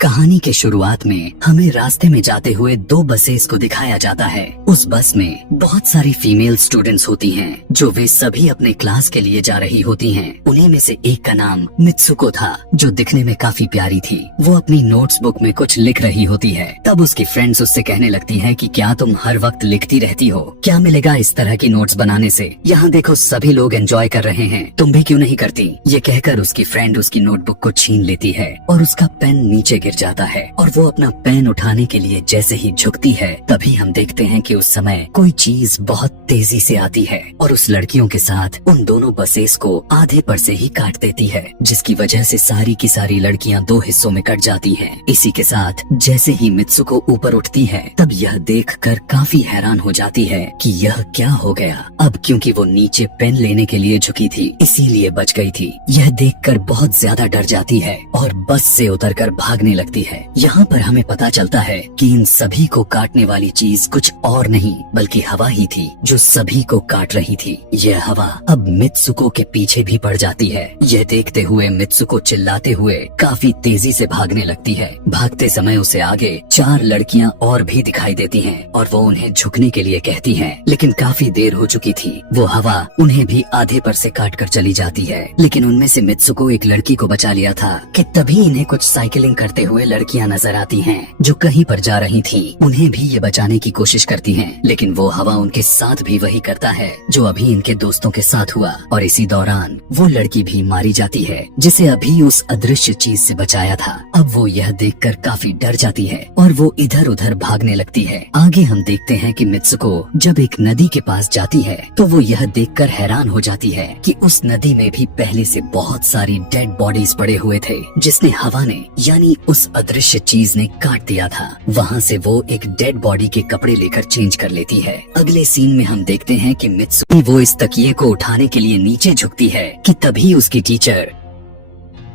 कहानी के शुरुआत में हमें रास्ते में जाते हुए दो बसेस को दिखाया जाता है। उस बस में बहुत सारी फीमेल स्टूडेंट्स होती हैं, जो वे सभी अपने क्लास के लिए जा रही होती हैं। उन्हीं में से एक का नाम मित्सुको था, जो दिखने में काफी प्यारी थी। वो अपनी नोट्स बुक में कुछ लिख रही होती है। तब उसकी फ्रेंड्स उससे कहने लगती हैं कि क्या तुम हर वक्त लिखती रहती हो? क्या मिलेगा इस तरह की नोट्स बनाने से? यहाँ देखो सभी लोग एंजॉय कर रहे हैं, तुम भी क्यों नहीं करती? ये कहकर उसकी फ्रेंड उसकी नोटबुक को छीन लेती है और उसका पेन नीचे गिर जाता है और वो अपना पेन उठाने के लिए जैसे ही झुकती है, तभी हम देखते हैं कि उस समय कोई चीज बहुत तेजी से आती है और उस लड़कियों के साथ उन दोनों बसेस को आधे पर से ही काट देती है, जिसकी वजह से सारी की सारी लड़कियां दो हिस्सों में कट जाती हैं। इसी के साथ जैसे ही मित्सुको ऊपर उठती है, तब यह देखकर काफी हैरान हो जाती है कि यह क्या हो गया। अब क्योंकि वो नीचे पेन लेने के लिए झुकी थी, इसीलिए बच गई थी। यह देखकर बहुत ज्यादा डर जाती है और बस से उतरकर भागने लगती है। यहाँ पर हमें पता चलता है कि इन सभी को काटने वाली चीज कुछ और नहीं बल्कि हवा ही थी, जो सभी को काट रही थी। यह हवा अब मित्सुको के पीछे भी पड़ जाती है। यह देखते हुए मित्सुको चिल्लाते हुए काफी तेजी से भागने लगती है। भागते समय उसे आगे चार लड़कियां और भी दिखाई देती हैं और वो उन्हें झुकने के लिए कहती हैं, लेकिन काफी देर हो चुकी थी। वो हवा उन्हें भी आधे पर से काट कर चली जाती है। लेकिन उनमें से मित्सुको एक लड़की को बचा लिया था कि तभी इन्हें कुछ साइकिलिंग करते हुए लड़कियां नजर आती हैं, जो कहीं पर जा रही थी। उन्हें भी ये बचाने की कोशिश करती हैं, लेकिन वो हवा उनके साथ भी वही करता है जो अभी इनके दोस्तों के साथ हुआ और इसी दौरान वो लड़की भी मारी जाती है, जिसे अभी उस अदृश्य चीज से बचाया था। अब वो यह देखकर काफी डर जाती है और वो इधर उधर भागने लगती है। आगे हम देखते हैं कि मित्सुको जब एक नदी के पास जाती है, तो वो यह देखकर हैरान हो जाती है कि उस नदी में भी पहले से बहुत सारी डेड बॉडीज पड़े हुए थे, जिसने हवा ने यानी उस अदृश्य चीज ने काट दिया था। वहाँ से वो एक डेड बॉडी के कपड़े लेकर चेंज कर लेती है। अगले सीन में हम देखते हैं कि मित्सुको वो इस तकिए को उठाने के लिए नीचे झुकती है कि तभी उसकी टीचर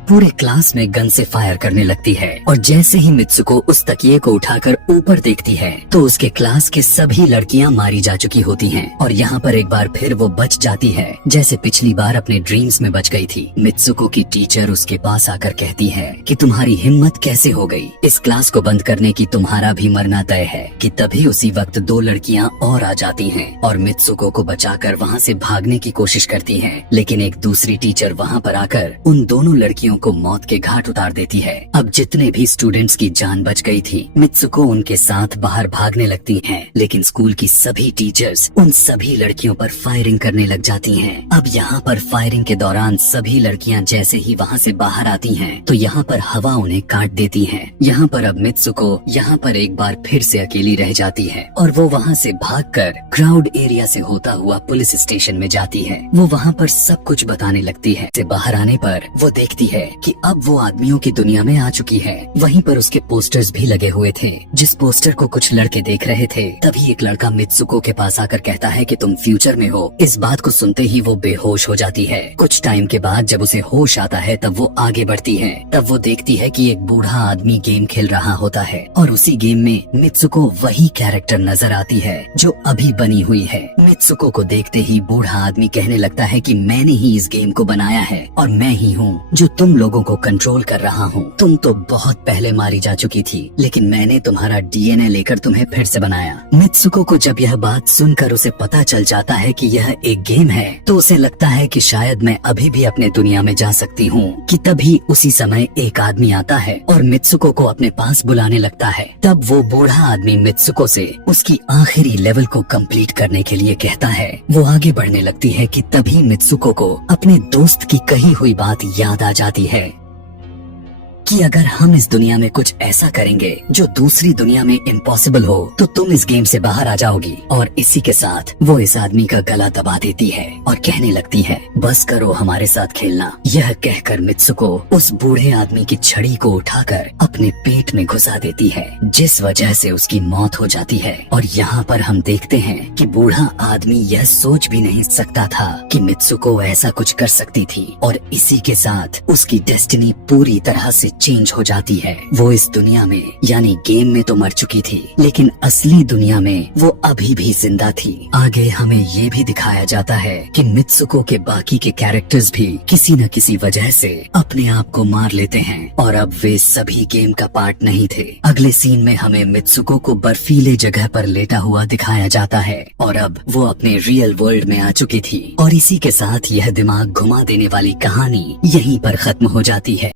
पूरे क्लास में गन से फायर करने लगती है और जैसे ही मित्सुको उस तकिए को उठाकर ऊपर देखती है, तो उसके क्लास के सभी लड़कियां मारी जा चुकी होती हैं और यहाँ पर एक बार फिर वो बच जाती है, जैसे पिछली बार अपने ड्रीम्स में बच गई थी। मित्सुको की टीचर उसके पास आकर कहती है कि तुम्हारी हिम्मत कैसे हो गई, इस क्लास को बंद करने की, तुम्हारा भी मरना तय है। कि तभी उसी वक्त दो लड़कियां और आ जाती हैं और मित्सुको को बचाकर वहाँ से भागने की कोशिश करती हैं, लेकिन एक दूसरी टीचर वहाँ पर आकर उन दोनों लड़कियों को मौत के घाट उतार देती है। अब जितने भी स्टूडेंट्स की जान बच गई थी, मित्सुको उनके साथ बाहर भागने लगती हैं, लेकिन स्कूल की सभी टीचर्स उन सभी लड़कियों पर फायरिंग करने लग जाती हैं। अब यहाँ पर फायरिंग के दौरान सभी लड़कियां जैसे ही वहाँ से बाहर आती हैं, तो यहाँ पर हवा उन्हें काट देती है। यहाँ पर अब मित्सुको यहाँ पर एक बार फिर से अकेली रह जाती है और वो वहाँ से भागकर क्राउड एरिया से होता हुआ पुलिस स्टेशन में जाती है। वो वहाँ पर सब कुछ बताने लगती है। से बाहर आने पर वो देखती है कि अब वो आदमियों की दुनिया में आ चुकी है। वहीं पर उसके पोस्टर्स भी लगे हुए थे, जिस पोस्टर को कुछ लड़के देख रहे थे। तभी एक लड़का मित्सुको के पास आकर कहता है कि तुम फ्यूचर में हो। इस बात को सुनते ही वो बेहोश हो जाती है। कुछ टाइम के बाद जब उसे होश आता है, तब वो आगे बढ़ती है। तब वो देखती है कि एक बूढ़ा आदमी गेम खेल रहा होता है और उसी गेम में मित्सुको वही कैरेक्टर नजर आती है जो अभी बनी हुई है। मित्सुको को देखते ही बूढ़ा आदमी कहने लगता है कि मैंने ही इस गेम को बनाया है और मैं ही हूँ जो तुम लोगों को कंट्रोल कर रहा हूँ। तुम तो बहुत पहले मारी जा चुकी थी, लेकिन मैंने तुम्हारा डीएनए लेकर तुम्हें फिर से बनाया। मित्सुको को जब यह बात सुनकर उसे पता चल जाता है कि यह एक गेम है, तो उसे लगता है कि शायद मैं अभी भी अपने दुनिया में जा सकती हूँ। कि तभी उसी समय एक आदमी आता है और मित्सुको को अपने पास बुलाने लगता है। तब वो बूढ़ा आदमी मित्सुको से उसकी आखिरी लेवल को कंप्लीट करने के लिए कहता है। वो आगे बढ़ने लगती है कि तभी मित्सुको को अपने दोस्त की कही हुई बात याद आ जाती है कि अगर हम इस दुनिया में कुछ ऐसा करेंगे जो दूसरी दुनिया में इम्पॉसिबल हो, तो तुम इस गेम से बाहर आ जाओगी। और इसी के साथ वो इस आदमी का गला दबा देती है और कहने लगती है, बस करो हमारे साथ खेलना। यह कहकर मित्सुको उस बूढ़े आदमी की छड़ी को उठाकर अपने पेट में घुसा देती है, जिस वजह से उसकी मौत हो जाती है। और यहाँ पर हम देखते हैं कि बूढ़ा आदमी यह सोच भी नहीं सकता था कि मित्सुको ऐसा कुछ कर सकती थी और इसी के साथ उसकी डेस्टिनी पूरी तरह से चेंज हो जाती है। वो इस दुनिया में यानी गेम में तो मर चुकी थी, लेकिन असली दुनिया में वो अभी भी जिंदा थी। आगे हमें ये भी दिखाया जाता है कि मित्सुको के बाकी के कैरेक्टर्स भी किसी न किसी वजह से अपने आप को मार लेते हैं और अब वे सभी गेम का पार्ट नहीं थे। अगले सीन में हमें मित्सुको को बर्फीले जगह पर लेटा हुआ दिखाया जाता है और अब वो अपने रियल वर्ल्ड में आ चुकी थी। और इसी के साथ यह दिमाग घुमा देने वाली कहानी यहीं पर खत्म हो जाती है।